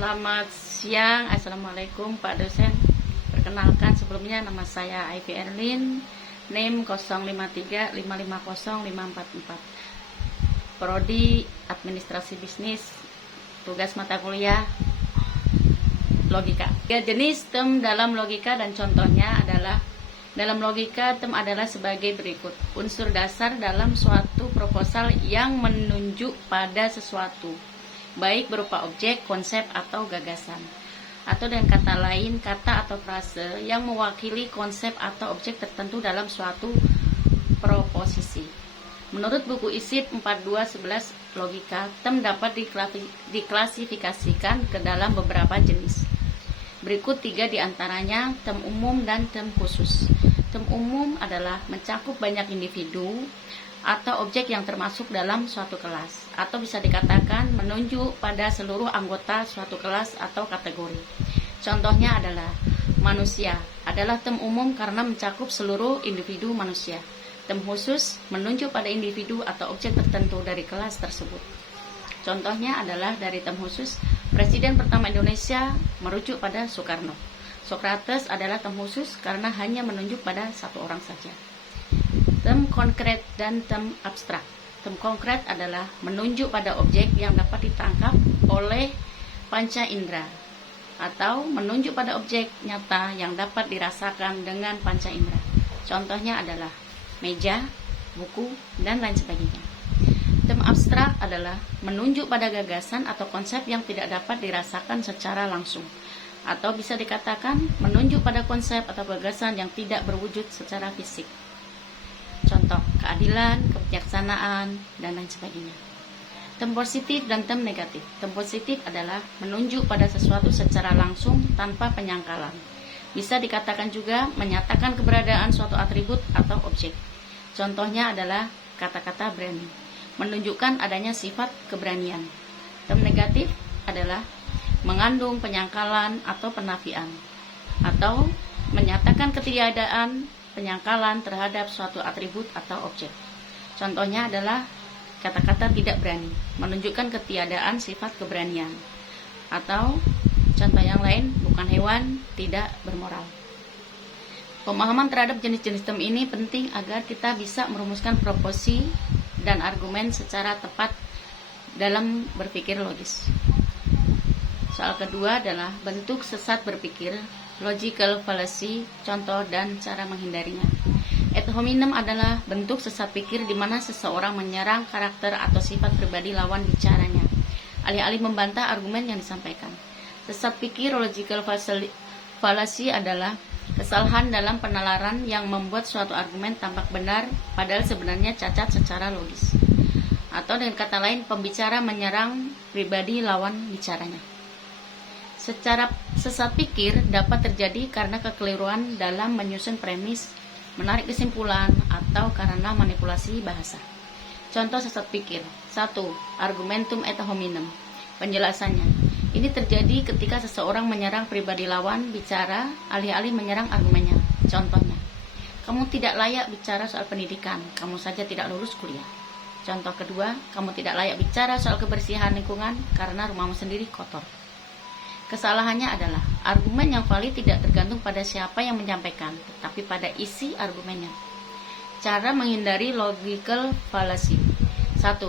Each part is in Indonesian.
Selamat siang, Assalamualaikum Pak Dosen. Perkenalkan sebelumnya nama saya Ivy Erlin, NIM 0535505544. Prodi Administrasi Bisnis, tugas mata kuliah Logika. Tiga jenis tem dalam logika dan contohnya adalah: dalam logika, tem adalah sebagai berikut: unsur dasar dalam suatu proposal yang menunjuk pada sesuatu, baik berupa objek, konsep, atau gagasan. Atau dengan kata lain, kata atau frase yang mewakili konsep atau objek tertentu dalam suatu proposisi. Menurut buku ISIP 4211 Logika, tem dapat diklasifikasikan ke dalam beberapa jenis. Berikut 3 diantaranya: tem umum dan tem khusus. Tem umum adalah mencakup banyak individu atau objek yang termasuk dalam suatu kelas, atau bisa dikatakan menunjuk pada seluruh anggota suatu kelas atau kategori. Contohnya adalah manusia adalah tem umum karena mencakup seluruh individu manusia. Tem khusus menunjuk pada individu atau objek tertentu dari kelas tersebut. Contohnya adalah dari tem khusus, Presiden pertama Indonesia merujuk pada Soekarno. Socrates adalah tem khusus karena hanya menunjuk pada satu orang saja. Tem konkret dan tem abstrak. Tem konkret adalah menunjuk pada objek yang dapat ditangkap oleh panca indera, atau menunjuk pada objek nyata yang dapat dirasakan dengan panca indera. Contohnya adalah meja, buku, dan lain sebagainya. Tem abstrak adalah menunjuk pada gagasan atau konsep yang tidak dapat dirasakan secara langsung, atau bisa dikatakan menunjuk pada konsep atau gagasan yang tidak berwujud secara fisik. Contoh, keadilan, kebijaksanaan, dan lain sebagainya. Tem positif dan tem negatif. Tem positif adalah menunjuk pada sesuatu secara langsung tanpa penyangkalan. Bisa dikatakan juga menyatakan keberadaan suatu atribut atau objek. Contohnya adalah kata-kata berani, menunjukkan adanya sifat keberanian. Tem negatif adalah mengandung penyangkalan atau penafian, atau menyatakan ketiadaan penyangkalan terhadap suatu atribut atau objek. Contohnya adalah kata-kata tidak berani, menunjukkan ketiadaan sifat keberanian. Atau contoh yang lain, bukan hewan, tidak bermoral. Pemahaman terhadap jenis-jenis tem ini penting agar kita bisa merumuskan proposi dan argumen secara tepat dalam berpikir logis. Soal kedua adalah bentuk sesat berpikir, logical fallacy, contoh dan cara menghindarinya. Ad hominem adalah bentuk sesat pikir di mana seseorang menyerang karakter atau sifat pribadi lawan bicaranya, alih-alih membantah argumen yang disampaikan. Sesat pikir, logical fallacy, adalah kesalahan dalam penalaran yang membuat suatu argumen tampak benar padahal sebenarnya cacat secara logis. Atau dengan kata lain, pembicara menyerang pribadi lawan bicaranya. Secara sesat pikir dapat terjadi karena kekeliruan dalam menyusun premis, menarik kesimpulan, atau karena manipulasi bahasa. Contoh sesat pikir: 1. Argumentum ad hominem. Penjelasannya, ini terjadi ketika seseorang menyerang pribadi lawan bicara alih-alih menyerang argumennya. Contohnya, kamu tidak layak bicara soal pendidikan, kamu saja tidak lulus kuliah. Contoh kedua, kamu tidak layak bicara soal kebersihan lingkungan karena rumahmu sendiri kotor. Kesalahannya adalah argumen yang valid tidak tergantung pada siapa yang menyampaikan, tetapi pada isi argumennya. Cara menghindari logical fallacy: 1.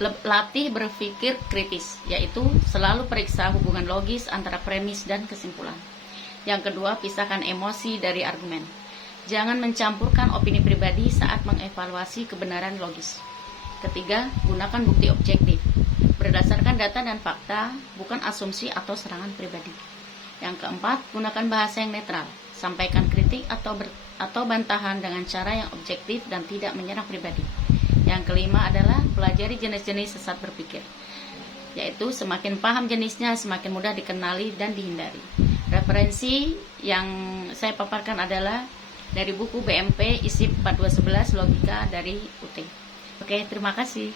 Latih berpikir kritis, yaitu selalu periksa hubungan logis antara premis dan kesimpulan. Yang kedua, pisahkan emosi dari argumen. Jangan mencampurkan opini pribadi saat mengevaluasi kebenaran logis. Ketiga, gunakan bukti objektif berdasarkan data dan fakta, bukan asumsi atau serangan pribadi. Yang keempat, gunakan bahasa yang netral. Sampaikan kritik atau bantahan dengan cara yang objektif dan tidak menyerang pribadi. Yang kelima adalah pelajari jenis-jenis sesat berpikir, yaitu semakin paham jenisnya, semakin mudah dikenali dan dihindari. Referensi yang saya paparkan adalah dari buku BMP ISIP 4211 Logika dari UT. Oke, terima kasih.